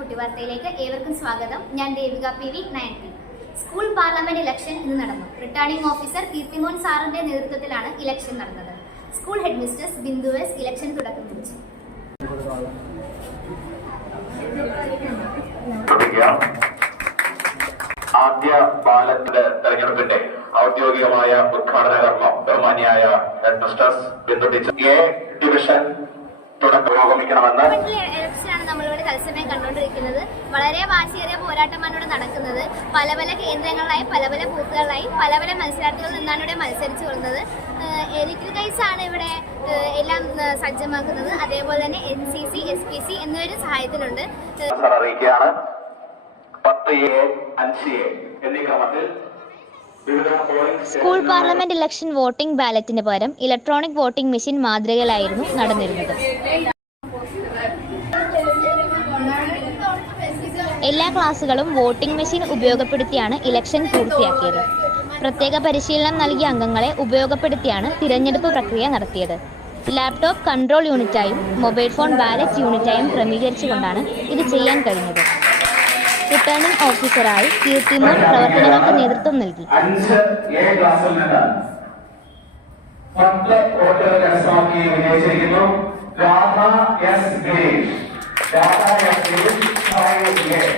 കുട്ടിവാർത്തയിലേക്ക് ഏവർക്കും സ്വാഗതം. ഞാൻ Devika P V ninety school parliament election ഇന്ന് നടന്നു. റിട്ടേണിംഗ് ഓഫീസർ കീർത്തിമോൻ സാറിന്റെ നേതൃത്വത്തിലാണ് ഇലക്ഷൻ നടന്നത്. School head mistress Bindu S election തുടക്കം കുറിച്ചു. ആദ്യ ബാലത്തിന്റെ തെരഞ്ഞെടുപ്പിന്റെ ഔദ്യോഗികമായ ഉദ്ഘാടന കർമ്മം ബഹുമാനിയായ head mistress Bindu A division പുരോഗമിക്കണമെന്ന്. നമ്മളിവിടെ തത്സമയം കണ്ടുകൊണ്ടിരിക്കുന്നത്. വളരെ വാശിയേറിയ പോരാട്ടമാണ് ഇവിടെ നടക്കുന്നത്. പല പല കേന്ദ്രങ്ങളിലായി പല പല ബൂത്തുകളിലായി പല പല മത്സരാർത്ഥികളിൽ നിന്നാണ് ഇവിടെ മത്സരിച്ചു കൊള്ളുന്നത്. എലിക്ട്രി ഗൈഡ്സ് ആണ് ഇവിടെ എല്ലാം സജ്ജമാക്കുന്നത്. അതേപോലെ തന്നെ N C C S P C എന്നിവരും സഹായത്തിലുണ്ട് ഏഹ്, അറിയിക്കുകയാണ്. പത്ത് എ അഞ്ച് എ എന്നീ ക്രമത്തിൽ സ്കൂൾ പാർലമെന്റ് ഇലക്ഷൻ വോട്ടിംഗ് ബാലറ്റിന് പകരം ഇലക്ട്രോണിക് വോട്ടിംഗ് മെഷീൻ മാതൃകയിലായിരുന്നു നടന്നിരുന്നത്. എല്ലാ ക്ലാസുകളും വോട്ടിംഗ് മെഷീൻ ഉപയോഗപ്പെടുത്തിയാണ് ഇലക്ഷൻ പൂർത്തിയാക്കിയത്. പ്രത്യേക പരിശീലനം നൽകിയ അംഗങ്ങളെ ഉപയോഗപ്പെടുത്തിയാണ് തിരഞ്ഞെടുപ്പ് പ്രക്രിയ നടത്തിയത്. ലാപ്ടോപ്പ് കൺട്രോൾ യൂണിറ്റായും മൊബൈൽ ഫോൺ ബാലറ്റ് യൂണിറ്റായും ക്രമീകരിച്ചുകൊണ്ടാണ് ഇത് ചെയ്യാൻ കഴിഞ്ഞത്. റിട്ടേണിംഗ് ഓഫീസറായി കീർത്തിമാർ പ്രവർത്തനങ്ങൾക്ക് നേതൃത്വം നൽകി. രാധ എസ് ഗിരീഷ്. രാധ എസ് ഗിരീഷ്